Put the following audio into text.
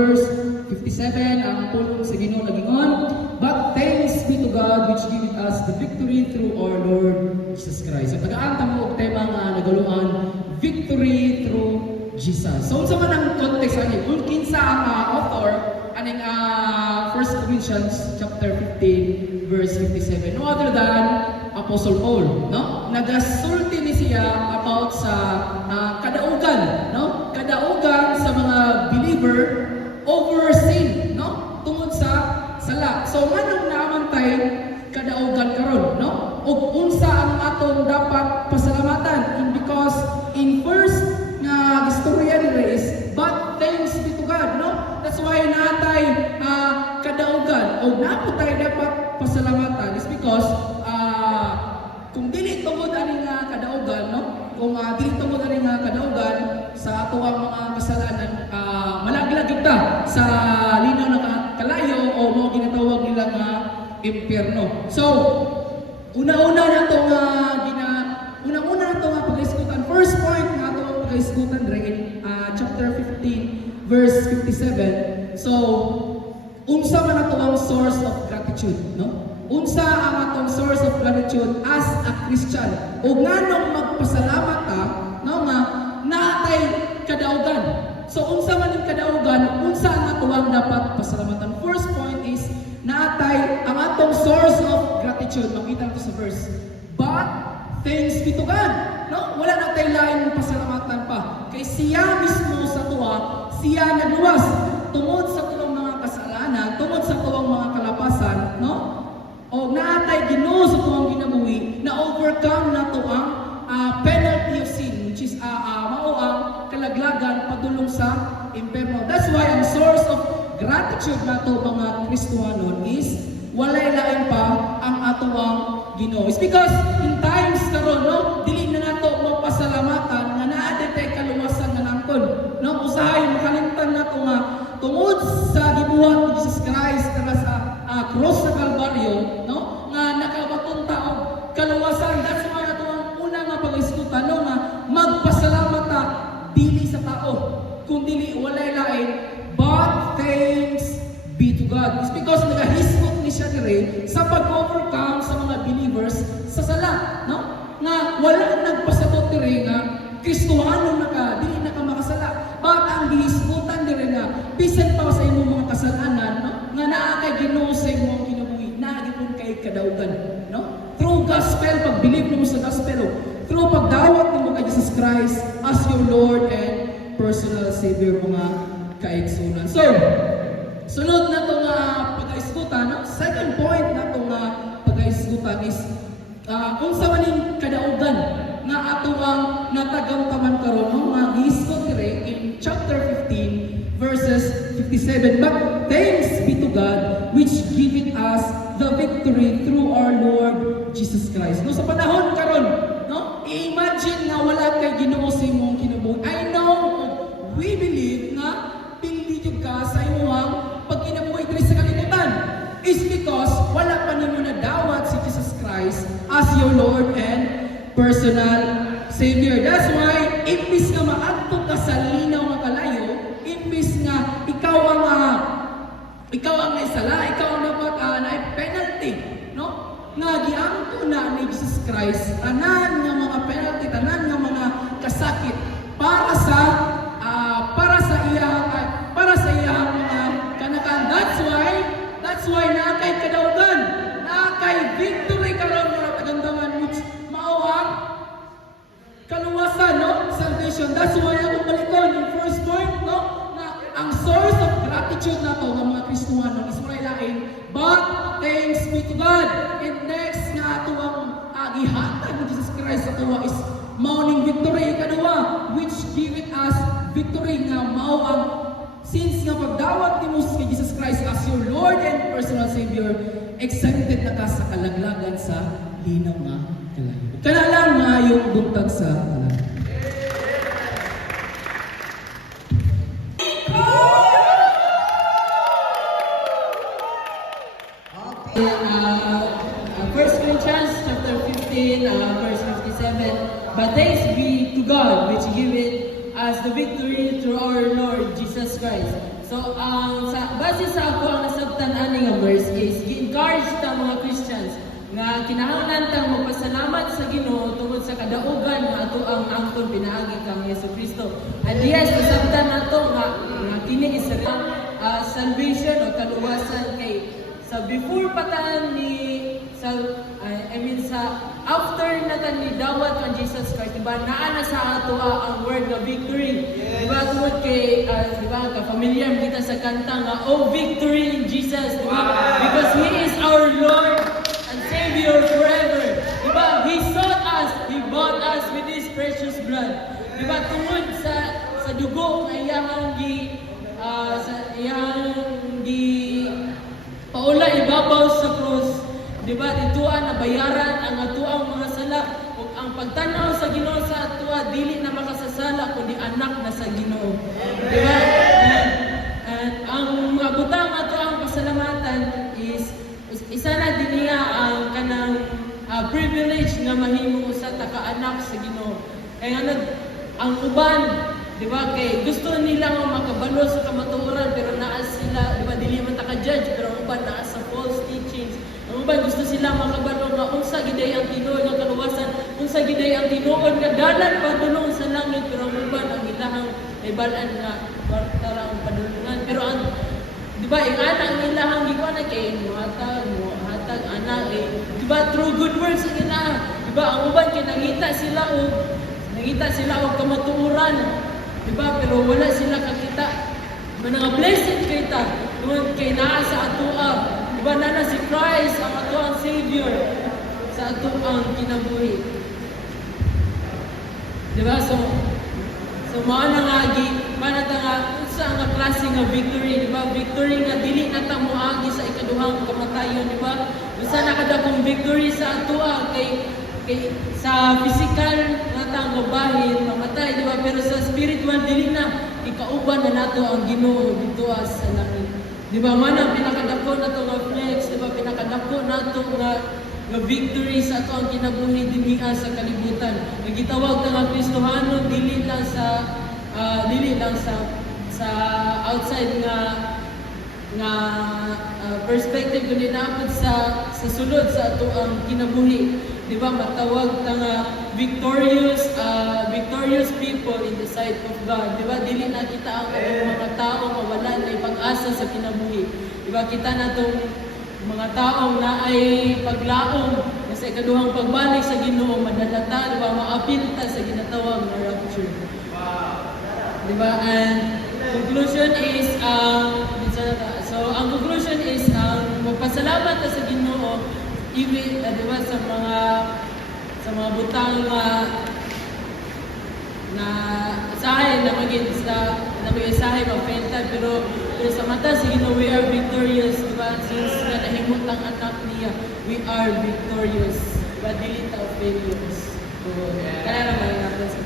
verse 57, ang pulong sa Ginoo nagingon, but thanks be to God which giveth us the victory through our Lord Jesus Christ. So tagaan ta mo og tema nga nagaluan, victory through Jesus. So unsa man ang context ani? Kung kinsa ang author aning 1 Corinthians chapter 15 verse 57, no other than Apostle Paul, no? Nagasulti ni siya about sa kadaugan, no? Kadaugan sa mga believer over sin, no? Tungod sa sala. So nganong naamantay kadaugan karon, no? Ug unsa ang aton dapat pasalamatan? Because in first nga istorya nila is but thanks be to God, no? That's why natay kadaugan o napo tayo dapat pasalamatan is because kung dili tungod ani nga kadaugan, no? Kung dili tungod ani nga kadaugan sa ato ang mga kasalanan, malaglag kita sa linaw ng kalayo o mo ginatawag nila nga impyerno. So una-una na to nga una-una na to nga pag-iskutan. First point nga ato ang pag-iskutan in chapter 15 verse 57. So unsa man ato ang source of gratitude, no? Unsa ang atong source of gratitude as a Christian? O nganong magpasalamat ta, no, nga naatay kadaugan. So unsa man ang kadaugan, unsa ang atuang dapat pasalamatan? First point is naatay ang atong source of gratitude. Makita nato sa verse. But thanks be to God. No? Wala na tayo laing pasalamatan pa. Kay siya mismo sa tuwa, siya nagluwas tungod sa tulong mga kasalanan, tungod sa tuwang mga kalapasan, no? O naatay Ginoo sa tuwang ginabuhi na overcome na to ang penalty of sin, which is mao ang kalaglagan padulong sa impyerno. That's why ang source of gratitude nato mga Kristiyanon is walay lain pa ang atuang Ginoo. It's because in times karon, no, dili na nato mapasalamatan nga naa tay kaluwasan nga nangkon, no? Usahay makalimtan nato nga tungod sa gibuhat ni Jesus Christ para sa cross sa Kalbaryo, no? Nga nakabatunta og kaluwasan. That's why nato ang una nga pag-iskutan, no, nga magpasalamat ta dili sa tao, kundi walay lain but thanks be to God. It's because nagahisgot ni siya dire sa pag-overcome sa mga believers sa sala, no? Nga wala nagpasabot dire nga Kristohano dili na ka makasala. But ang gihisgutan dire nga bisan pa sa imong mga kasalanan, no? Nga naa kay Ginoo sa imong kinabuhi, naa gyud kay kadaugan, no? Through gospel, pag-believe mo sa gospel, through pagdawat nimo kay Jesus Christ as your Lord and personal Savior, mga kaigsunan. So, sunod na itong pag-aiskutan, no? Second point na itong pag-aiskutan is unsa man ning kadaugan nga ato ang natagaw taman karon, no? Nga gihiskot dire in chapter 15 verses 57. But thanks be to God which giveth us the victory through our Lord Jesus Christ. No, sa panahon karon, no? I-imagine nga wala kay Ginoo sa imong kinabuhi. I know, we believe nga pili jud ka sa imong pagkinabuhi diri sa kalibutan is because wala pa ninyo nadawat si Jesus Christ as your Lord and personal Savior. That's why imbis nga maadto ka sa linaw nga kalayo, imbis nga ikaw ang naisala, ikaw ang dapat na penalty, no? Nga giangko na ni Jesus Christ tanan nga mga penalty, tanan nga mga kasakit para sa iyang mga kanakan. That's why na kay kadaugan, na kay victory karon mga kagandaman, which mao ang kaluwasan, no? Salvation. That's why ako balikon in first point, no? Na ang source of gratitude nato ng mga Kristiyano is walay lain but thanks be to God. And next nga ato ang gihatag ni Jesus Christ sa tuwa is mao victory kadua which giveth us victory nga mao ang since nga pagdawat nimo kay Jesus Christ as your Lord and personal Savior, exempted na ka sa kalaglagan sa linaw nga kalayo. Kana lang maayong buntag sa kalayo. First Corinthians chapter 15, verse 57. But thanks be to God which giveth us the victory through our Lord Jesus Christ. So, base sa ako ang nasabtan ani nga verse is, gi-encourage ta mga Christians nga kinahanglan tang magpasalamat sa Ginoo tungod sa kadaugan nga ato ang angkon pinaagi kang Jesucristo. And yes, nasabtan nato nga kini is salvation o kaluwasan kay sa before patan ni sa after na tan ni dawat ang Jesus Christ, diba naa na sa ato ang word nga victory. Diba tungod kay diba ka familiar kita sa kanta nga oh victory in Jesus, diba? Because He is our Lord and Savior forever. Diba? He sought us, He bought us with His precious blood. Diba tungod sa dugo nga iyang paula ibabaw sa krus. Diba, dituan na bayaran ang atuang mga sala. Ug ang pagtanaw sa Ginoo sa atua dili na makasasala kundi anak na sa Ginoo. Diba? And ang mga butang ato ang pasalamatan is isa na din niya ang kanang privilege nga mahimong usa ta ka anak sa Ginoo. Kaya ang uban, diba, kay gusto nila nga makabalo sa kamatuoran pero naa sila, diba, dili man ta ka-judge pero ang uban naa sa false teachings. Ang uban gusto sila makabalo nga unsa giday ang tinuod nga kaluwasan, unsa giday ang tinuod nga dalan padulong sa langit, pero ang uban ang ilahang ibalan nga tarang padulungan. Pero ang diba, ingana ang ilahang gikuan kay hatag anak diba, through good works ang ilaha. Diba, ang uban kay nangita sila og kamatuoran. Diba, pero wala sila kakita. Mga blessed kita tungod kay naa sa atoa. Diba, na si Christ ang atoang Savior sa atoang kinabuhi. Diba, so mao na nga manata nga unsa nga klase nga victory, diba? Victory nga dili na ta moagi sa ikaduhang kamatayon, diba? Unsa na kada kong victory sa atoa kay sa physical natang bahin mamatay, di ba? Pero sa spiritual dili na ikauban na nato ang Ginoo dito sa langit. Di ba? Man pinakadako nato nga flex, di ba? Pinakadako nato nga victory sa ato ang kinabuhi dinhi sa kalibutan. Nagitawag ta nga Kristohano dili lang sa outside nga perspective kundi naapod sa sulod sa ato ang kinabuhi. Diba, matawag ta nga victorious people in the sight of God. Diba, dili na kita ang mga tao nga wala na pag-asa sa kinabuhi. Diba, kita na tong mga taong na ay paglaom sa ikaduhang pagbalik sa Ginoo, madalata, diba, maapil ta sa ginatawag na rapture. Diba, and conclusion is ang conclusion is magpasalamat ta sa Ginoo even diba, sa mga butang na usahay na mag-isahay mapenta pero sa mata sa Ginoo we are victorious, diba? Since na nahimot ang anak niya, we are victorious, diba? Dili ta failures. So, kaya naman natin sa